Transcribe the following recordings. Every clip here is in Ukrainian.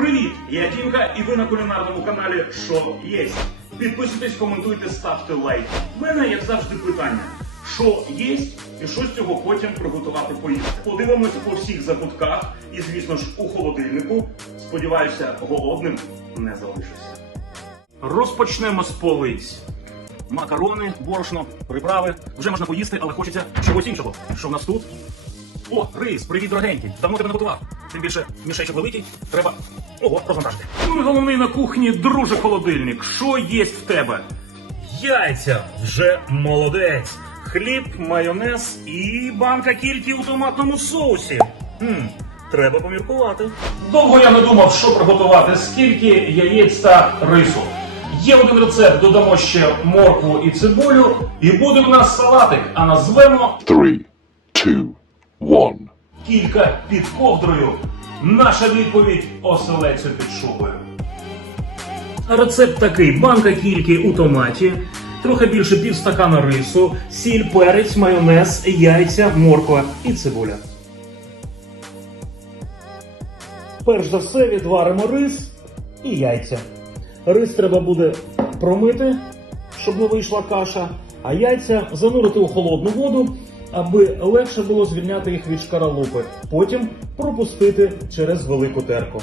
Привіт! Я Дімка і ви на кулінарному каналі Що єсть. Підписуйтесь, коментуйте, ставте лайк. У мене, як завжди, питання: що єсть і що з цього потім приготувати поїсти. Подивимося по всіх закутках і, звісно ж, у холодильнику. Сподіваюся, голодним не залишуся. Розпочнемо з полиць. Макарони, борошно, приправи. Вже можна поїсти, але хочеться чогось іншого. Що в нас тут? О, рис, привіт, дорогенький. Давно тебе не готував. Тим більше мішечок великий, треба. Ого, розвантажити. Ну і головний на кухні, друже холодильник. Що є в тебе? Яйця вже молодець. Хліб, майонез і банка кільки у томатному соусі. Хм, треба поміркувати. Довго я не думав, що приготувати, скільки яєць та рису. Є один рецепт, додамо ще моркву і цибулю, і буде в нас салатик, а назвемо Three, two, one. кілька під ковдрою. Наша відповідь оселецю під шубою. Рецепт такий: банка кільки у томаті, трохи більше півстакана рису, сіль, перець, майонез, яйця, морква і цибуля. Перш за все відваримо рис і яйця. Рис треба буде промити, щоб не вийшла каша, а яйця занурити у холодну воду, аби легше було звільняти їх від шкаралупи. Потім пропустити через велику терку.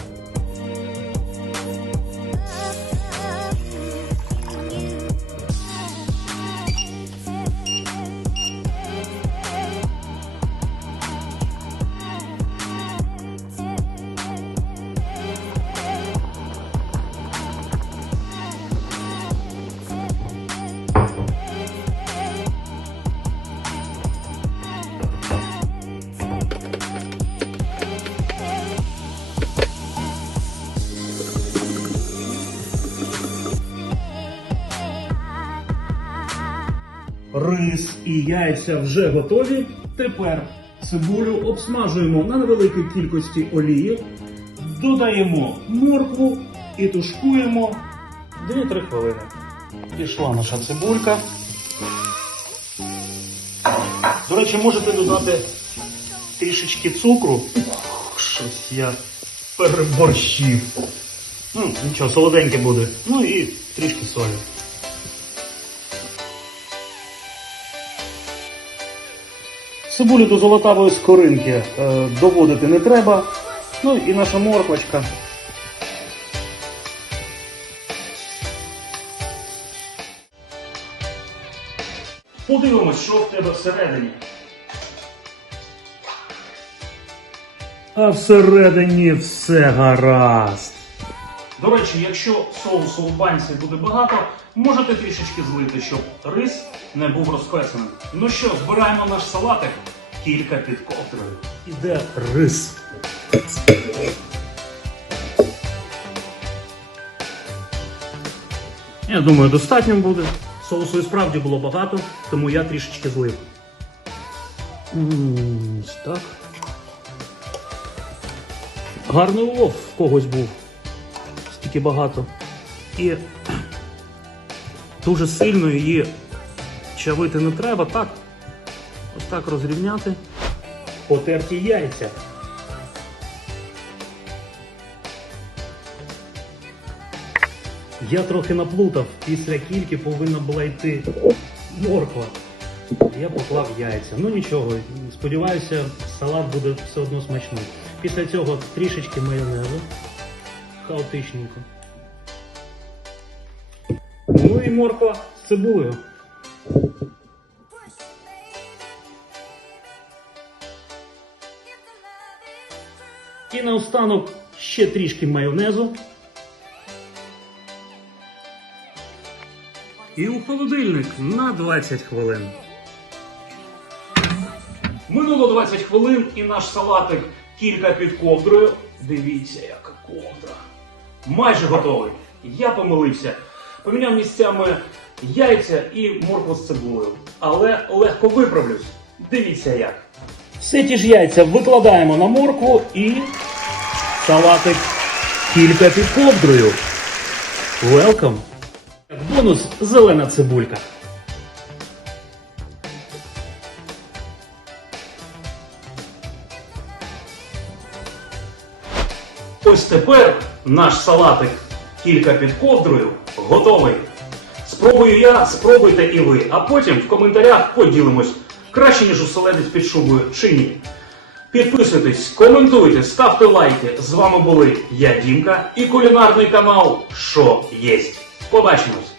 Рис і яйця вже готові. Тепер цибулю обсмажуємо на невеликій кількості олії, додаємо моркву і тушкуємо 2-3 хвилини. Пішла наша цибулька. До речі, можете додати трішечки цукру. Щось я переборщив. Ну, нічого, солоденьке буде. Ну і трішки солі. Цибулю до золотавої скоринки е, доводити не треба. Ну і наша морквочка. Подивимось, що в тебе всередині. А всередині все гаразд. До речі, якщо соусу у банці буде багато, можете трішечки злити, щоб рис не був розпесаним. Ну що, збираємо наш салатик кілька під ковдрою. Іде рис. Я думаю, достатньо буде. Соусу і справді було багато, тому я трішечки злив. Ось Так. Гарний улов в когось був. Стільки багато. І дуже сильно її чавити не треба, так? Ось так розрівняти. Потерті яйця. Я трохи наплутав, після кільки повинна була йти морква. Я поклав яйця. Ну нічого, сподіваюся, салат буде все одно смачний. Після цього трішечки майонезу. Хаотичненько. Ну і морква з цибулею. І наостанок ще трішки майонезу. І у холодильник на 20 хвилин. Минуло 20 хвилин і наш салатик кілька під ковдрою. Дивіться, яка ковдра. Майже готовий. Я помилився. Поміняв місцями яйця і моркву з цибулею. Але легко виправлюсь. Дивіться як. Все ті ж яйця викладаємо на моркву і салатик кілька під ковдрою. Welcome! Бонус зелена цибулька. Ось тепер наш салатик кілька під ковдрою готовий. Спробую я, спробуйте і ви, а потім в коментарях поділимось, краще ніж оселедець під шубою чи ні. Підписуйтесь, коментуйте, ставте лайки. З вами були я, Дімка, і кулінарний канал Що єсть. Побачимось!